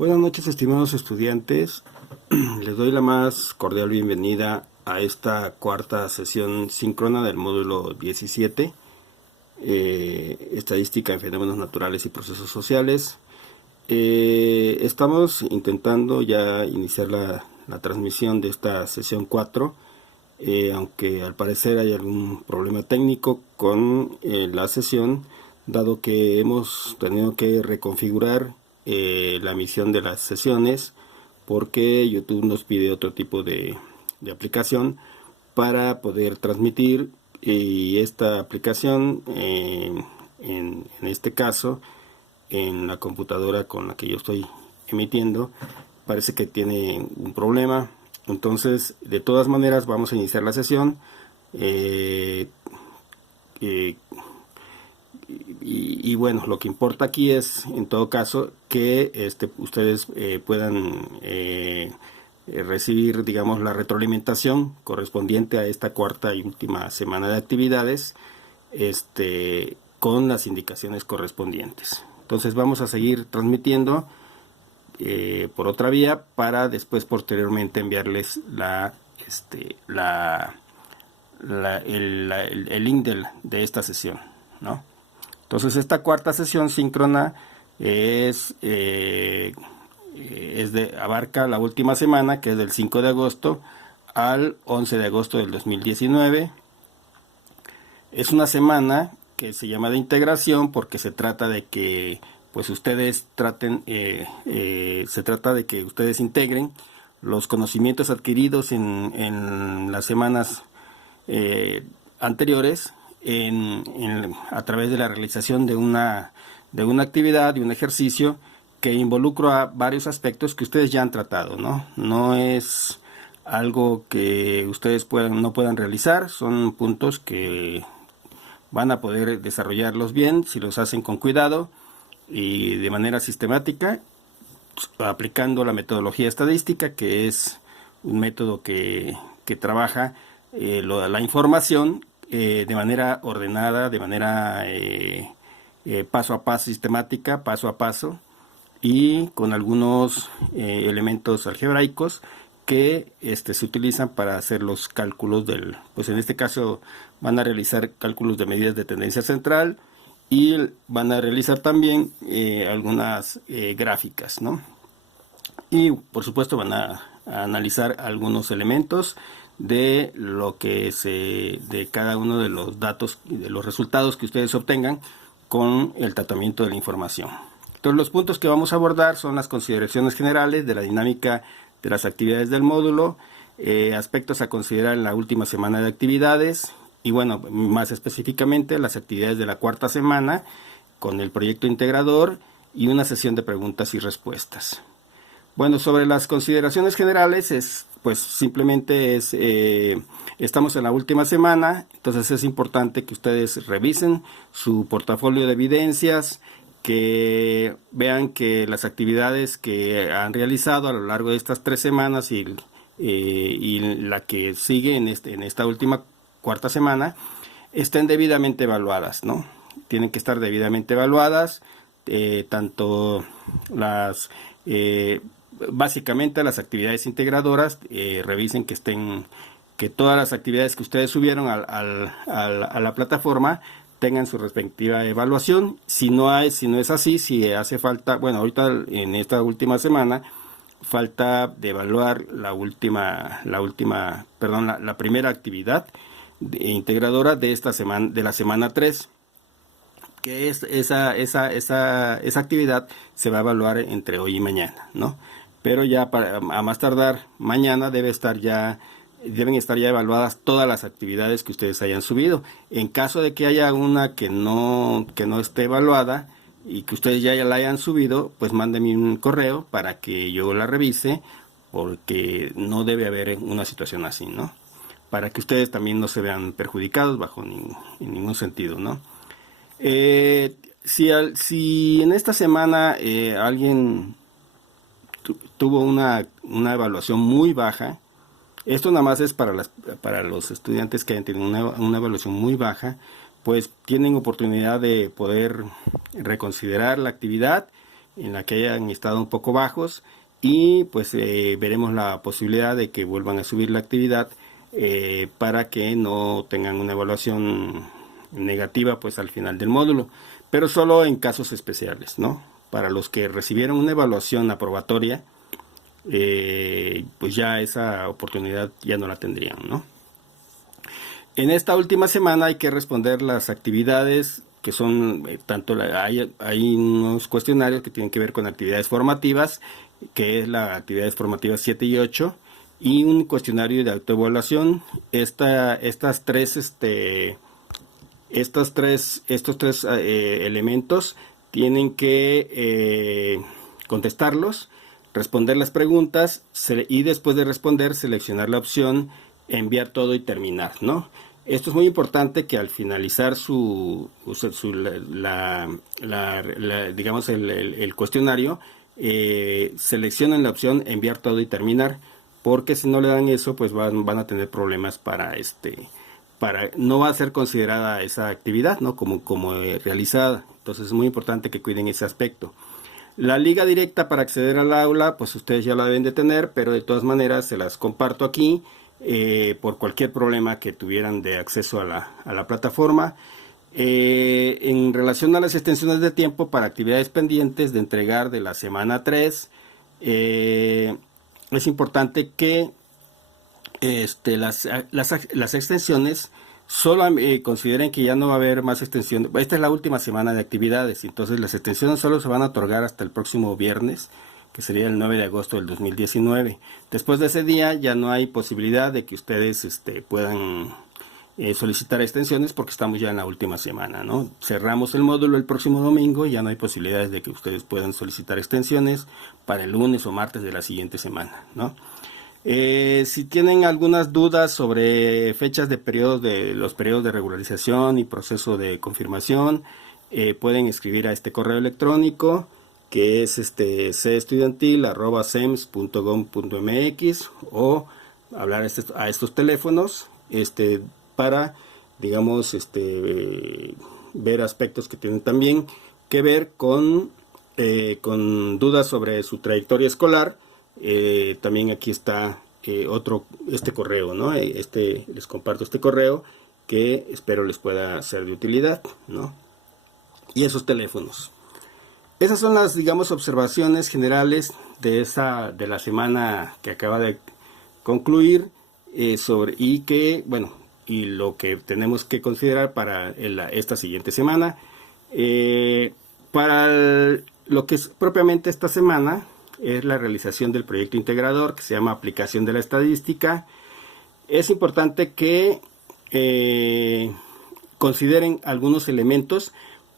Buenas noches, estimados estudiantes. Les doy la más cordial bienvenida a esta cuarta sesión síncrona del módulo 17, Estadística en Fenómenos Naturales y Procesos Sociales. Estamos intentando ya iniciar la transmisión de esta sesión 4, aunque al parecer hay algún problema técnico con la sesión, dado que hemos tenido que reconfigurar la emisión de las sesiones, porque YouTube nos pide otro tipo de aplicación para poder transmitir, y esta aplicación en este caso en la computadora con la que yo estoy emitiendo parece que tiene un problema. Entonces, de todas maneras, vamos a iniciar la sesión. Y bueno, lo que importa aquí es, en todo caso, que ustedes puedan recibir, digamos, la retroalimentación correspondiente a esta cuarta y última semana de actividades, con las indicaciones correspondientes. Entonces vamos a seguir transmitiendo por otra vía para después posteriormente enviarles el link de esta sesión, ¿no? Entonces esta cuarta sesión síncrona abarca la última semana, que es del 5 de agosto al 11 de agosto del 2019. Es una semana que se llama de integración porque se trata de que ustedes se trata de que ustedes integren los conocimientos adquiridos en las semanas anteriores a través de la realización de una actividad, de un ejercicio que involucra varios aspectos que ustedes ya han tratado, ¿no? No es algo que ustedes no puedan realizar, son puntos que van a poder desarrollarlos bien si los hacen con cuidado y de manera sistemática, aplicando la metodología estadística, que es un método que trabaja la información de manera ordenada, de manera paso a paso, sistemática, paso a paso, y con algunos elementos algebraicos que se utilizan para hacer los cálculos en este caso van a realizar cálculos de medidas de tendencia central y van a realizar también algunas gráficas, ¿no? Y por supuesto van a analizar algunos elementos de lo que de cada uno de los datos y de los resultados que ustedes obtengan con el tratamiento de la información. Entonces, los puntos que vamos a abordar son las consideraciones generales de la dinámica de las actividades del módulo, aspectos a considerar en la última semana de actividades y, bueno, más específicamente las actividades de la cuarta semana con el proyecto integrador y una sesión de preguntas y respuestas. Bueno, sobre las consideraciones generales, simplemente estamos en la última semana, entonces es importante que ustedes revisen su portafolio de evidencias, que vean que las actividades que han realizado a lo largo de estas 3 semanas y la que sigue en esta última cuarta semana estén debidamente evaluadas, ¿no? Tienen que estar debidamente evaluadas, tanto básicamente las actividades integradoras, revisen que todas las actividades que ustedes subieron a la plataforma tengan su respectiva evaluación. Si no es así, si hace falta, bueno, ahorita en esta última semana falta de evaluar la primera actividad integradora de esta semana, de la semana 3, que esa actividad se va a evaluar entre hoy y mañana, ¿no? Pero ya a más tardar mañana deben estar ya evaluadas todas las actividades que ustedes hayan subido. En caso de que haya una que no esté evaluada y que ustedes ya la hayan subido, pues mándenme un correo para que yo la revise, porque no debe haber una situación así, ¿no? Para que ustedes también no se vean perjudicados en ningún sentido, ¿no? Si en esta semana alguien tuvo una evaluación muy baja, esto nada más es para los estudiantes que hayan tenido una evaluación muy baja, pues tienen oportunidad de poder reconsiderar la actividad en la que hayan estado un poco bajos, y pues veremos la posibilidad de que vuelvan a subir la actividad para que no tengan una evaluación negativa pues al final del módulo, pero solo en casos especiales, ¿no? Para los que recibieron una evaluación aprobatoria, pues ya esa oportunidad ya no la tendrían, ¿no? En esta última semana hay que responder las actividades que son, hay unos cuestionarios que tienen que ver con actividades formativas, que es la actividades formativas 7 y 8, y un cuestionario de autoevaluación. Estos tres elementos tienen que contestarlos, responder las preguntas y después de responder seleccionar la opción enviar todo y terminar, ¿no? Esto es muy importante, que al finalizar digamos el cuestionario, seleccionen la opción enviar todo y terminar, porque si no le dan eso pues van a tener problemas no va a ser considerada esa actividad, ¿no? como realizada. Entonces es muy importante que cuiden ese aspecto. La liga directa para acceder al aula pues ustedes ya la deben de tener, pero de todas maneras se las comparto aquí por cualquier problema que tuvieran de acceso a la plataforma. En relación a las extensiones de tiempo para actividades pendientes de entregar de la semana 3, es importante que las extensiones solo consideren que ya no va a haber más extensiones. Esta es la última semana de actividades, entonces las extensiones solo se van a otorgar hasta el próximo viernes, que sería el 9 de agosto del 2019. Después de ese día ya no hay posibilidad de que ustedes puedan solicitar extensiones, porque estamos ya en la última semana, ¿no? Cerramos el módulo el próximo domingo y ya no hay posibilidades de que ustedes puedan solicitar extensiones para el lunes o martes de la siguiente semana, ¿no? Si tienen algunas dudas sobre fechas de los periodos de regularización y proceso de confirmación, pueden escribir a este correo electrónico, que es cestudiantil@cems.gov.mx, o hablar a estos teléfonos para, digamos, ver aspectos que tienen también que ver con dudas sobre su trayectoria escolar. También aquí está este correo, ¿no? Les comparto este correo, que espero les pueda ser de utilidad, ¿no? Y esos teléfonos. Esas son las, digamos, observaciones generales de la semana que acaba de concluir, y lo que tenemos que considerar para esta siguiente semana. Lo que es propiamente esta semana es la realización del proyecto integrador, que se llama Aplicación de la Estadística. Es importante que consideren algunos elementos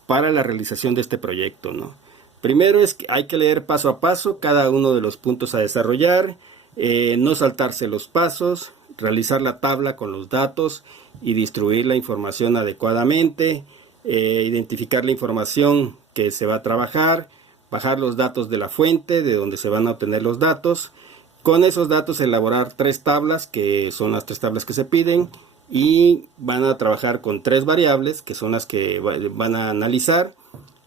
para la realización de este proyecto, ¿no? Primero es que hay que leer paso a paso cada uno de los puntos a desarrollar, no saltarse los pasos, realizar la tabla con los datos y distribuir la información adecuadamente, identificar la información que se va a trabajar, bajar los datos de la fuente de donde se van a obtener los datos. Con esos datos elaborar 3 tablas, que son las 3 tablas que se piden, y van a trabajar con 3 variables, que son las que van a analizar.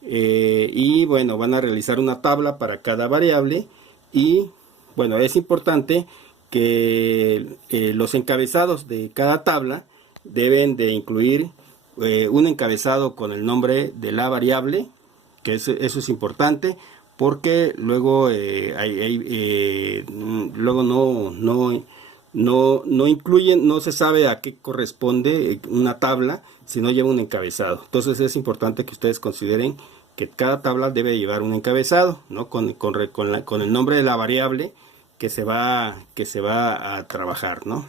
Y bueno, van a realizar una tabla para cada variable. Y bueno, es importante que los encabezados de cada tabla deben de incluir un encabezado con el nombre de la variable, que eso es importante, porque luego no incluyen, no se sabe a qué corresponde una tabla si no lleva un encabezado. Entonces es importante que ustedes consideren que cada tabla debe llevar un encabezado, ¿no? con el nombre de la variable que se va a trabajar, ¿no?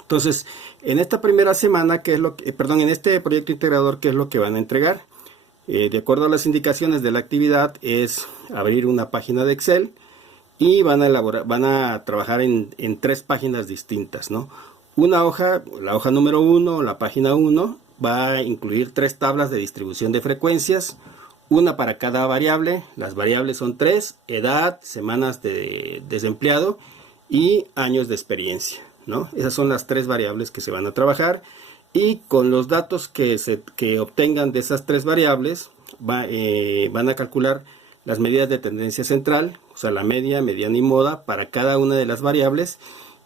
Entonces, en esta primera semana, en este proyecto integrador, ¿qué es lo que van a entregar? De acuerdo a las indicaciones de la actividad, es abrir una página de Excel, y van a trabajar en 3 páginas distintas, ¿no? La hoja número 1, la página 1, va a incluir 3 tablas de distribución de frecuencias, una para cada variable. Las variables son 3: edad, semanas de desempleado y años de experiencia, ¿no? Esas son las 3 variables que se van a trabajar, y con los datos que obtengan de esas 3 variables van a calcular las medidas de tendencia central, o sea, la media, mediana y moda para cada una de las variables,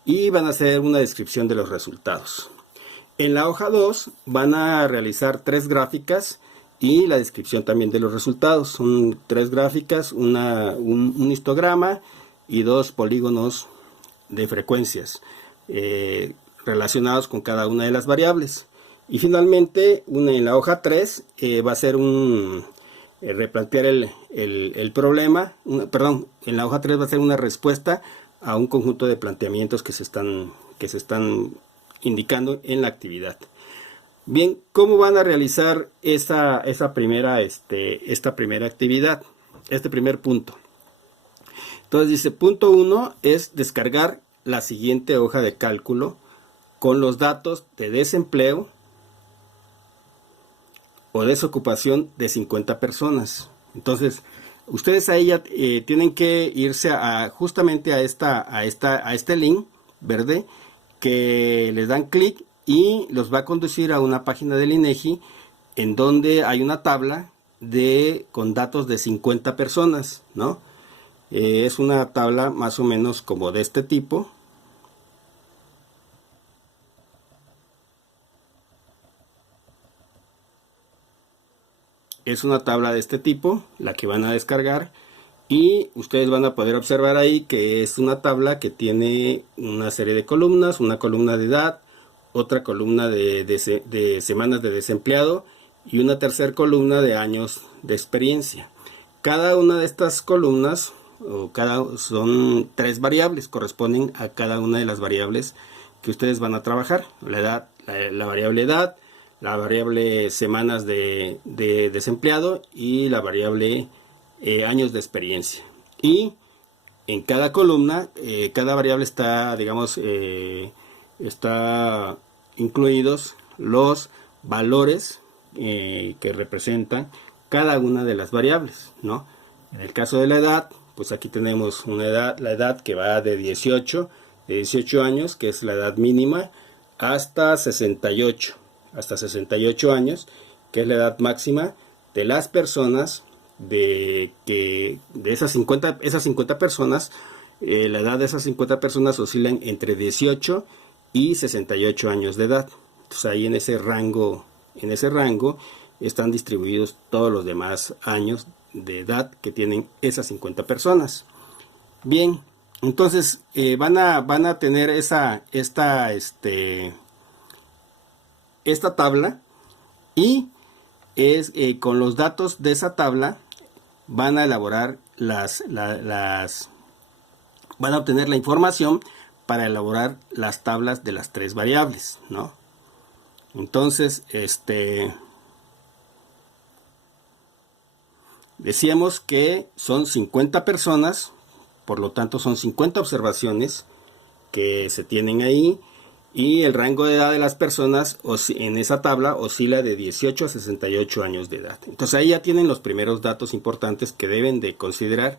y van a hacer una descripción de los resultados. En la hoja 2 van a realizar 3 gráficas y la descripción también de los resultados. Son 3 gráficas, un histograma y 2 polígonos de frecuencias relacionados con cada una de las variables. Y finalmente, en la hoja 3 va a ser replantear el problema, en la hoja 3 va a ser una respuesta a un conjunto de planteamientos que se están indicando en la actividad. Bien, ¿cómo van a realizar esta primera actividad? Este primer punto. Entonces dice, punto 1 es descargar la siguiente hoja de cálculo con los datos de desempleo o desocupación de 50 personas. Entonces, ustedes ahí ya tienen que irse justamente a este link verde, que les dan clic y los va a conducir a una página del INEGI en donde hay una tabla con datos de 50 personas, ¿no? Es una tabla más o menos como de este tipo. Es una tabla de este tipo, la que van a descargar, y ustedes van a poder observar ahí que es una tabla que tiene una serie de columnas, una columna de edad, otra columna de semanas de desempleado y una tercera columna de años de experiencia. Cada una de estas columnas son 3 variables, corresponden a cada una de las variables que ustedes van a trabajar: la edad, la variable edad, la variable semanas de desempleado y la variable años de experiencia. Y en cada columna, cada variable está, digamos, está incluidos los valores que representan cada una de las variables, ¿no? En el caso de la edad, pues aquí tenemos la edad que va de 18 años, que es la edad mínima, hasta 68 años, que es la edad máxima de las personas de esas 50 personas. La edad de esas 50 personas oscilan entre 18 y 68 años de edad. Entonces ahí en ese rango están distribuidos todos los demás años de edad que tienen esas 50 personas. Bien, entonces van a tener esta tabla, y con los datos de esa tabla van a elaborar van a obtener la información para elaborar las tablas de las 3 variables, ¿no? Entonces, decíamos que son 50 personas, por lo tanto son 50 observaciones que se tienen ahí, y el rango de edad de las personas en esa tabla oscila de 18 a 68 años de edad. Entonces ahí ya tienen los primeros datos importantes que deben de considerar.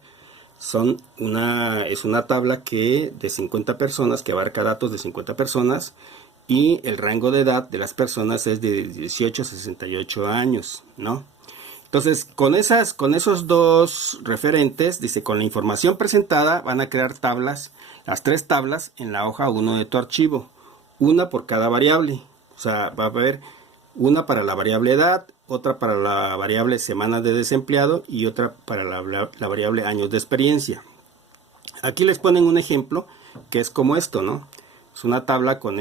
Es una tabla de 50 personas, que abarca datos de 50 personas, y el rango de edad de las personas es de 18 a 68 años, ¿no? Entonces, con esos 2 referentes, dice, con la información presentada van a crear las 3 tablas en la hoja 1 de tu archivo, una por cada variable. O sea, va a haber una para la variable edad, otra para la variable semanas de desempleado y otra para la variable años de experiencia. Aquí les ponen un ejemplo que es como esto, ¿no? Es una tabla con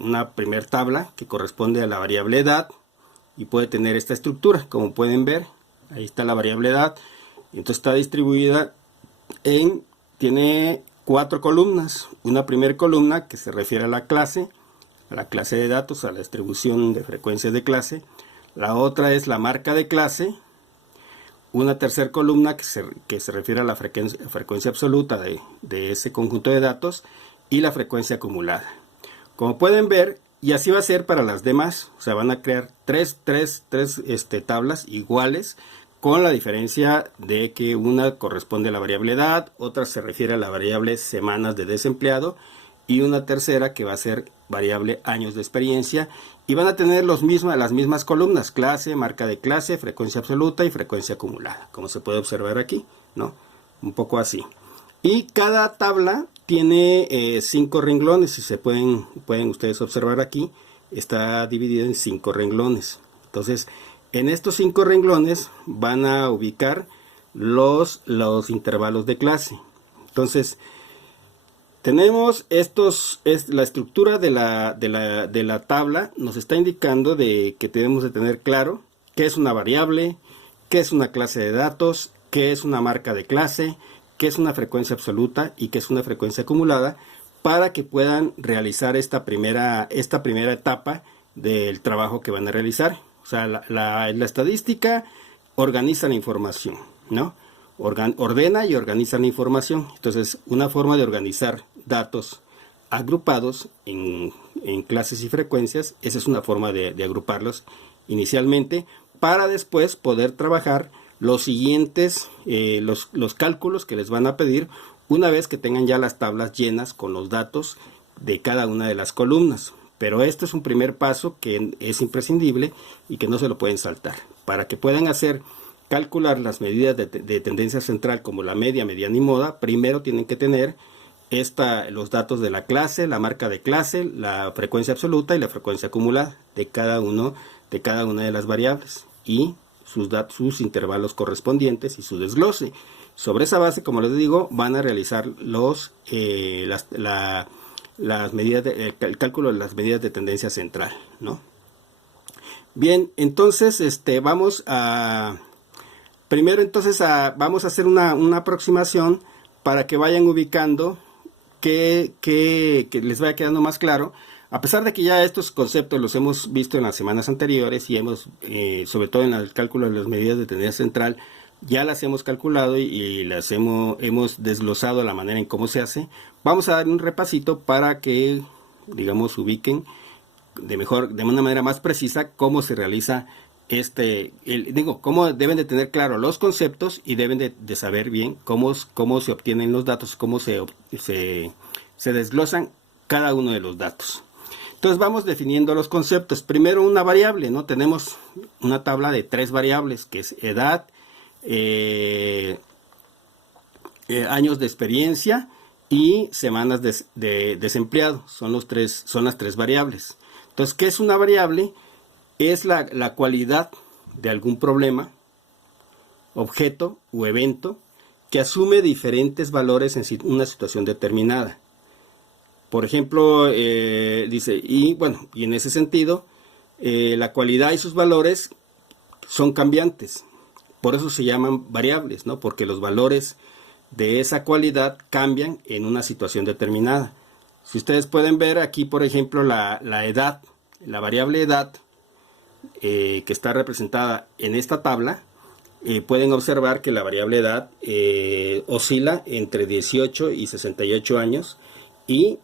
una primer tabla que corresponde a la variable edad y puede tener esta estructura. Como pueden ver, ahí está la variable edad. Entonces está distribuida tiene 4 columnas. Una primera columna que se refiere a la clase de datos, a la distribución de frecuencias de clase. La otra es la marca de clase. Una tercera columna que se refiere a la frecuencia absoluta de ese conjunto de datos, y la frecuencia acumulada. Como pueden ver, y así va a ser para las demás, o sea, van a crear tres tablas iguales, con la diferencia de que una corresponde a la variable edad, otra se refiere a la variable semanas de desempleado, y una tercera que va a ser variable años de experiencia, y van a tener las mismas columnas: clase, marca de clase, frecuencia absoluta y frecuencia acumulada, como se puede observar aquí, ¿no? Un poco así. Y cada tabla tiene 5 renglones, si se pueden ustedes observar aquí, está dividido en 5 renglones. Entonces, en estos 5 renglones van a ubicar los intervalos de clase. Entonces, tenemos la estructura de la tabla nos está indicando de que tenemos de tener claro qué es una variable, qué es una clase de datos, qué es una marca de clase, qué es una frecuencia absoluta y qué es una frecuencia acumulada, para que puedan realizar esta primera etapa del trabajo que van a realizar. O sea, la estadística organiza la información, ¿no? Ordena y organiza la información. Entonces, una forma de organizar datos agrupados en clases y frecuencias, esa es una forma de agruparlos inicialmente, para después poder trabajar los siguientes, los cálculos que les van a pedir una vez que tengan ya las tablas llenas con los datos de cada una de las columnas. Pero este es un primer paso que es imprescindible y que no se lo pueden saltar. Para que puedan calcular las medidas de tendencia central, como la media, mediana y moda, primero tienen que tener los datos de la clase, la marca de clase, la frecuencia absoluta y la frecuencia acumulada de cada una de las variables, y sus intervalos correspondientes y su desglose. Sobre esa base, como les digo, van a realizar el cálculo de las medidas de tendencia central, ¿no? Bien, entonces vamos a hacer una aproximación para que vayan ubicando que les vaya quedando más claro. A pesar de que ya estos conceptos los hemos visto en las semanas anteriores y sobre todo en el cálculo de las medidas de tendencia central, ya las hemos calculado y las hemos desglosado la manera en cómo se hace. Vamos a dar un repasito para que, digamos, ubiquen de una manera más precisa cómo se realiza cómo deben de tener claro los conceptos y deben de saber bien cómo se obtienen los datos, cómo se desglosan cada uno de los datos. Entonces vamos definiendo los conceptos. Primero, una variable, ¿no? Tenemos una tabla de 3 variables, que es edad, años de experiencia y semanas de desempleado. Son las 3 variables. Entonces, ¿qué es una variable? Es la cualidad de algún problema, objeto o evento que asume diferentes valores en una situación determinada. Por ejemplo, dice, y en ese sentido, la cualidad y sus valores son cambiantes. Por eso se llaman variables, ¿no? Porque los valores de esa cualidad cambian en una situación determinada. Si ustedes pueden ver aquí, por ejemplo, la edad, la variable edad, que está representada en esta tabla, pueden observar que la variable edad oscila entre 18 y 68 años, y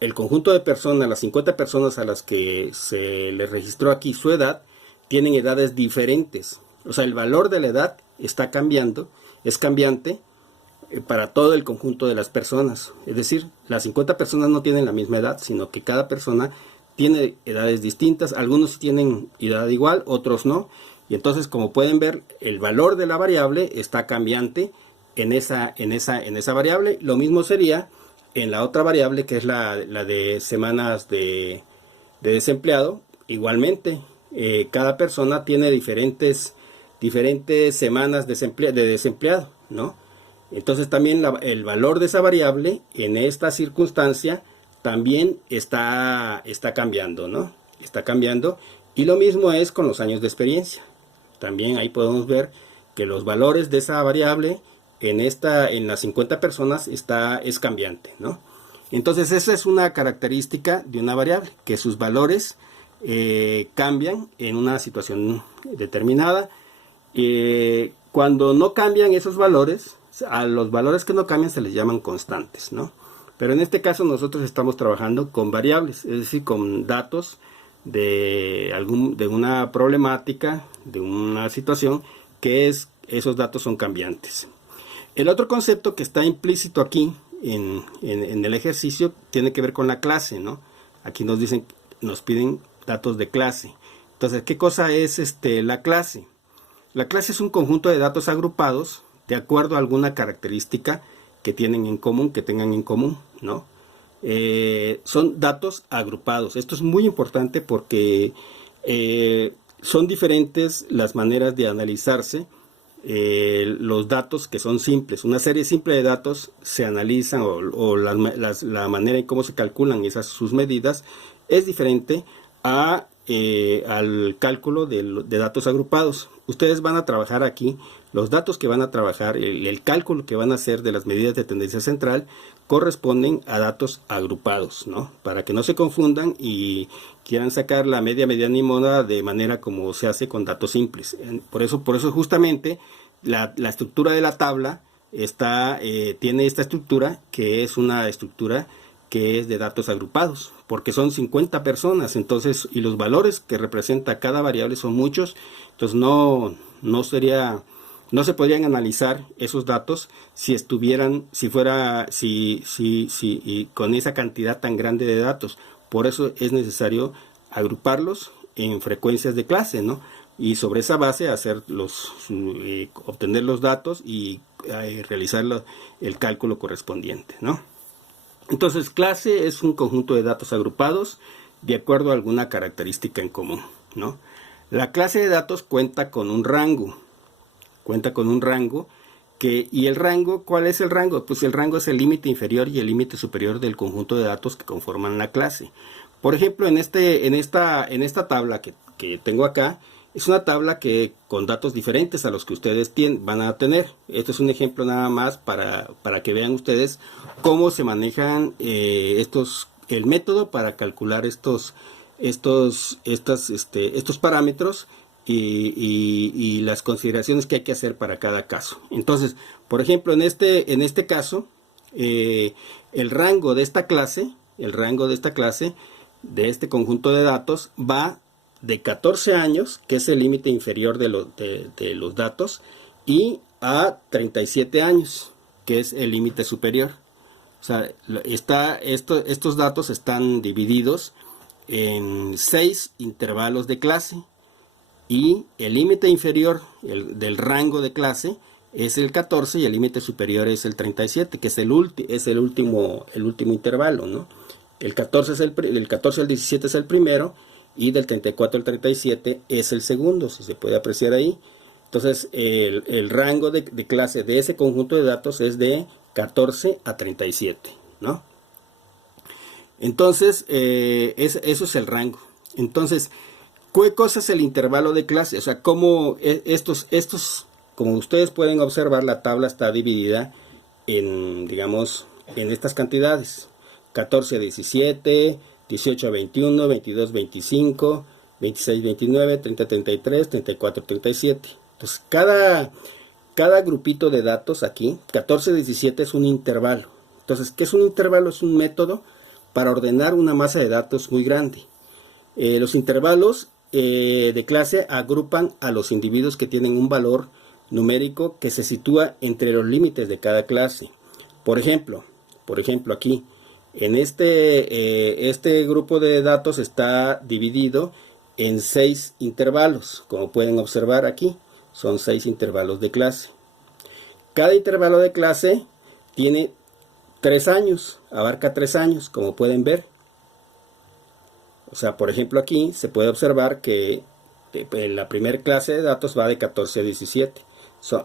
el conjunto de personas, las 50 personas a las que se les registró aquí su edad, tienen edades diferentes. O sea, el valor de la edad está cambiando, es cambiante para todo el conjunto de las personas. Es decir, las 50 personas no tienen la misma edad, sino que cada persona tiene edades distintas. Algunos tienen edad igual, otros no. Y entonces, como pueden ver, el valor de la variable está cambiante en esa variable. Lo mismo sería en la otra variable, que es la de semanas de desempleado. Igualmente, cada persona tiene diferentes semanas de desempleado, ¿no? Entonces también el valor de esa variable en esta circunstancia también está cambiando, ¿no? Está cambiando. Y lo mismo es con los años de experiencia. También ahí podemos ver que los valores de esa variable en las 50 personas es cambiante, ¿no? Entonces esa es una característica de una variable, que sus valores cambian en una situación determinada. Cuando no cambian esos valores, a los valores que no cambian se les llaman constantes, ¿no? Pero en este caso nosotros estamos trabajando con variables, es decir, con datos de una problemática, de una situación, esos datos son cambiantes. El otro concepto que está implícito aquí en el ejercicio tiene que ver con la clase, ¿no? Aquí nos piden datos de clase. Entonces, ¿qué cosa es la clase? La clase es un conjunto de datos agrupados de acuerdo a alguna característica que tengan en común, ¿no? Son datos agrupados. Esto es muy importante porque son diferentes las maneras de analizarse los datos que son simples. Una serie simple de datos se analizan o la manera en cómo se calculan sus medidas es diferente al cálculo de datos agrupados. Ustedes van a trabajar aquí, los datos que van a trabajar, el cálculo que van a hacer de las medidas de tendencia central corresponden a datos agrupados, ¿no? Para que no se confundan y quieran sacar la media, mediana y moda de manera como se hace con datos simples. Por eso justamente la estructura de la tabla tiene esta estructura, que es una estructura que es de datos agrupados, porque son 50 personas, entonces, y los valores que representa cada variable son muchos, entonces no se podrían analizar esos datos y con esa cantidad tan grande de datos. Por eso es necesario agruparlos en frecuencias de clase, ¿no? Y sobre esa base obtener los datos y realizar el cálculo correspondiente, ¿no? Entonces, clase es un conjunto de datos agrupados de acuerdo a alguna característica en común, ¿no? La clase de datos cuenta con un rango. ¿Y el rango? ¿Cuál es el rango? Pues el rango es el límite inferior y el límite superior del conjunto de datos que conforman la clase. Por ejemplo, en esta tabla que tengo acá, es una tabla con datos diferentes a los que ustedes van a tener. Esto es un ejemplo nada más para que vean ustedes cómo se manejan el método para calcular estos parámetros y las consideraciones que hay que hacer para cada caso. Entonces, por ejemplo, en este caso, el rango de esta clase, de este conjunto de datos, va de 14 años, que es el límite inferior de los datos, y a 37 años, que es el límite superior. O sea, estos datos están divididos en 6 intervalos de clase, y el límite inferior del rango de clase es el 14 y el límite superior es el 37, que es el último intervalo, ¿no? El 14 al 17 es el primero, y del 34 al 37 es el segundo, si se puede apreciar ahí. Entonces, el rango de clase de ese conjunto de datos es de 14 a 37, ¿no? Entonces, eso es el rango. Entonces, ¿qué cosa es el intervalo de clase? O sea, como ustedes pueden observar, la tabla está dividida en estas cantidades: 14 a 17, 18 a 21, 22 a 25, 26 a 29, 30 a 33, 34 a 37. Entonces, cada grupito de datos aquí, 14 a 17 es un intervalo. Entonces, ¿qué es un intervalo? Es un método para ordenar una masa de datos muy grande. Los intervalos de clase agrupan a los individuos que tienen un valor numérico que se sitúa entre los límites de cada clase. Por ejemplo, aquí, en este grupo de datos está dividido en 6 intervalos, como pueden observar aquí, son 6 intervalos de clase. Cada intervalo de clase tiene 3 años, abarca 3 años, como pueden ver. O sea, por ejemplo, aquí se puede observar que en la primera clase de datos va de 14 a 17,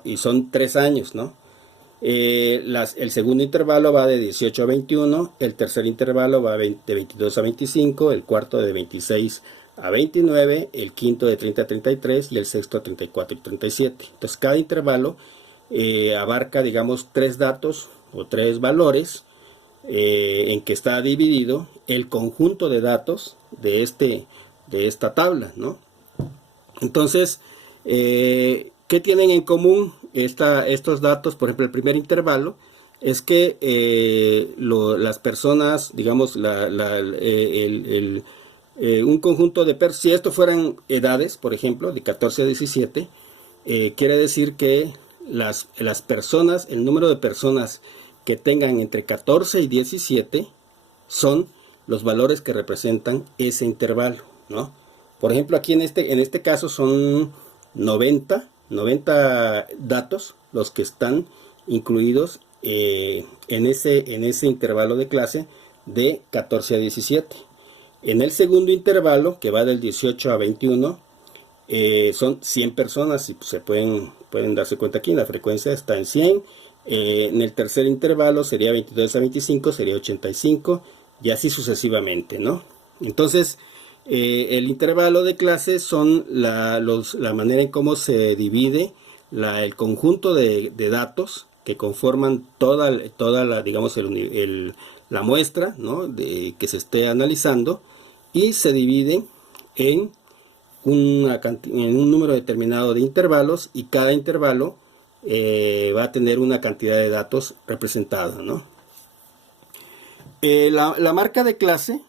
y son 3 años, ¿no? El segundo intervalo va de 18 a 21, el tercer intervalo va de 22 a 25, el cuarto de 26 a 29, el quinto de 30 a 33 y el sexto a 34 y 37. Entonces, cada intervalo abarca, 3 datos o 3 valores en que está dividido el conjunto de datos de esta tabla, ¿no? Entonces, ¿qué tienen en común estos datos? Por ejemplo, el primer intervalo es que las personas, un conjunto de personas, si esto fueran edades, por ejemplo, de 14 a 17, quiere decir que las personas, el número de personas que tengan entre 14 y 17 son los valores que representan ese intervalo, ¿no? Por ejemplo, aquí en este caso son 90 datos los que están incluidos en ese intervalo de clase de 14 a 17. En el segundo intervalo, que va del 18 a 21, son 100 personas, y pues pueden darse cuenta aquí, la frecuencia está en 100. En el tercer intervalo sería 22 a 25, sería 85, y así sucesivamente, ¿no? Entonces, el intervalo de clase son la manera en cómo se divide el conjunto de datos que conforman toda la, digamos, la muestra, ¿no?, que se esté analizando, y se divide en un número determinado de intervalos, y cada intervalo va a tener una cantidad de datos representada, ¿no? La marca de clase,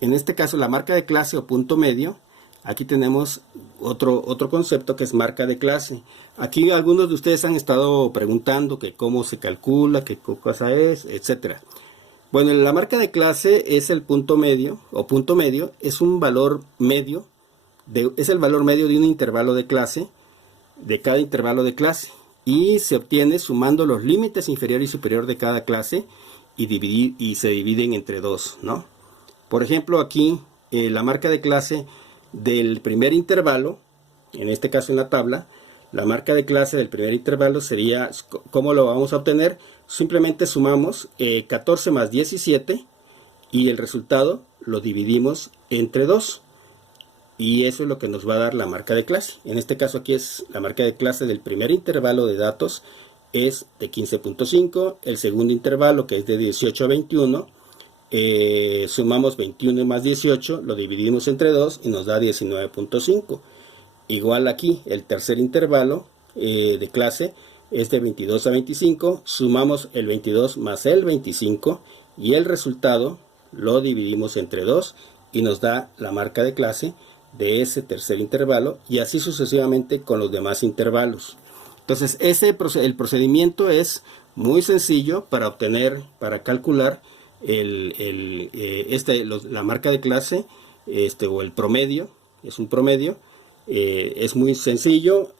en este caso la marca de clase o punto medio, aquí tenemos otro concepto que es marca de clase. Aquí algunos de ustedes han estado preguntando que cómo se calcula, qué cosa es, etcétera. Bueno, la marca de clase es el punto medio, o punto medio, es un valor medio, es el valor medio de un intervalo de clase, de cada intervalo de clase, y se obtiene sumando los límites inferior y superior de cada clase, y se dividen entre dos, ¿no? Por ejemplo, aquí la marca de clase del primer intervalo, en este caso en la tabla, la marca de clase del primer intervalo sería, ¿cómo lo vamos a obtener? Simplemente sumamos 14 más 17, y el resultado lo dividimos entre 2. Y eso es lo que nos va a dar la marca de clase. En este caso aquí es la marca de clase del primer intervalo de datos, es de 15.5. El segundo intervalo, que es de 18 a 21, sumamos 21 más 18, lo dividimos entre 2 y nos da 19.5. Igual aquí, el tercer intervalo de clase es de 22 a 25, sumamos el 22 más el 25, y el resultado lo dividimos entre 2 y nos da la marca de clase de ese tercer intervalo, y así sucesivamente con los demás intervalos. Entonces el procedimiento es muy sencillo para calcular la marca de clase, o el promedio. Es un promedio, es muy sencillo.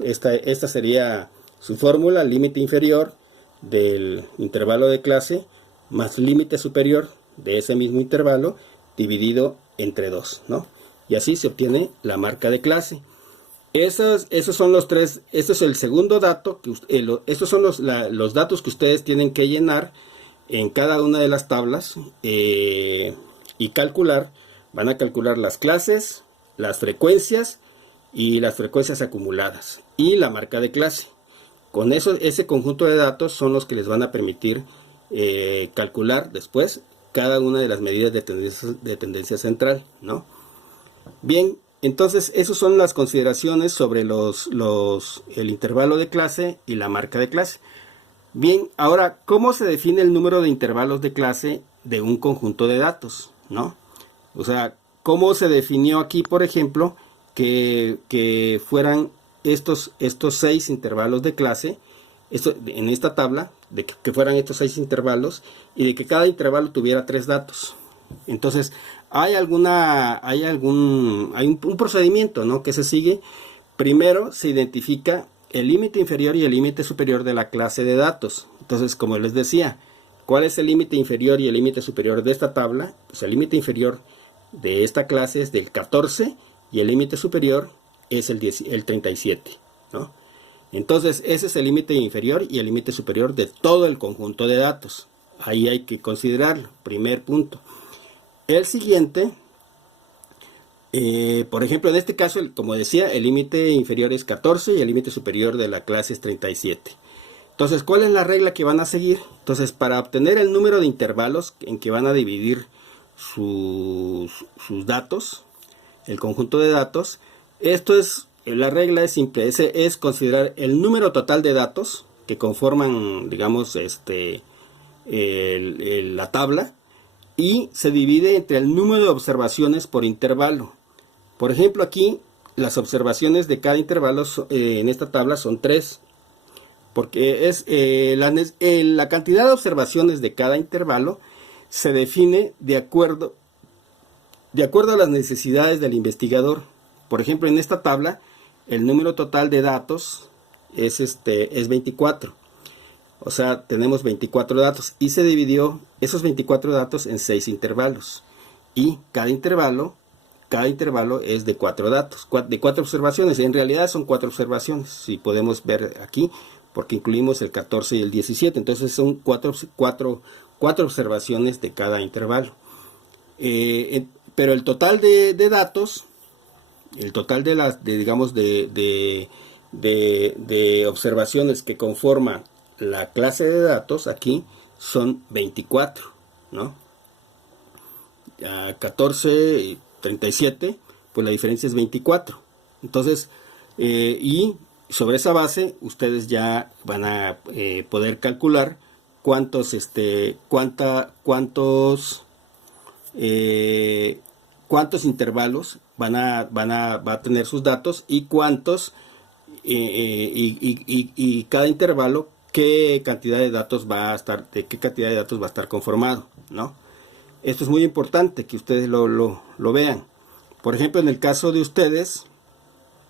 Esta sería su fórmula: límite inferior del intervalo de clase más límite superior de ese mismo intervalo dividido entre 2, ¿no? Y así se obtiene la marca de clase. Esos son los tres. Este es el segundo dato. Estos son los datos que ustedes tienen que llenar en cada una de las tablas, y calcular. Van a calcular las clases, las frecuencias y las frecuencias acumuladas, y la marca de clase. Con eso, ese conjunto de datos son los que les van a permitir calcular después cada una de las medidas de tendencia central, ¿no? Bien, entonces esas son las consideraciones sobre el intervalo de clase y la marca de clase. Bien, ahora, ¿cómo se define el número de intervalos de clase de un conjunto de datos, ¿no? O sea, ¿cómo se definió aquí, por ejemplo, que fueran estos 6 intervalos de clase, en esta tabla, de que fueran estos 6 intervalos, y de que cada intervalo tuviera 3 datos? Entonces, hay un procedimiento, ¿no?, que se sigue. Primero se identifica el límite inferior y el límite superior de la clase de datos. Entonces, como les decía, ¿cuál es el límite inferior y el límite superior de esta tabla? Pues el límite inferior de esta clase es del 14 y el límite superior es el 37, ¿no? Entonces, ese es el límite inferior y el límite superior de todo el conjunto de datos. Ahí hay que considerarlo, primer punto. El siguiente, por ejemplo, en este caso, como decía, el límite inferior es 14 y el límite superior de la clase es 37. Entonces, ¿cuál es la regla que van a seguir? Entonces, para obtener el número de intervalos en que van a dividir sus datos, el conjunto de datos, la regla es simple, es considerar el número total de datos que conforman, digamos, la tabla, y se divide entre el número de observaciones por intervalo. Por ejemplo, aquí las observaciones de cada intervalo en esta tabla son 3. porque es la cantidad de observaciones de cada intervalo se define de acuerdo a las necesidades del investigador. Por ejemplo, en esta tabla, el número total de datos es 24. O sea, tenemos 24 datos y se dividió esos 24 datos en 6 intervalos. Y cada intervalo es de 4 datos, de 4 observaciones. En realidad son 4 observaciones, si podemos ver aquí, porque incluimos el 14 y el 17. Entonces son 4 observaciones de cada intervalo. Pero el total de datos, el total de observaciones que conforman la clase de datos aquí son 24, ¿no? 14 y 37, pues la diferencia es 24. Entonces, y sobre esa base, ustedes ya van a poder calcular cuántos intervalos va a tener sus datos y cuántos y cada intervalo qué cantidad de datos va a estar conformado, ¿no? Esto es muy importante que ustedes lo vean. Por ejemplo, en el caso de ustedes,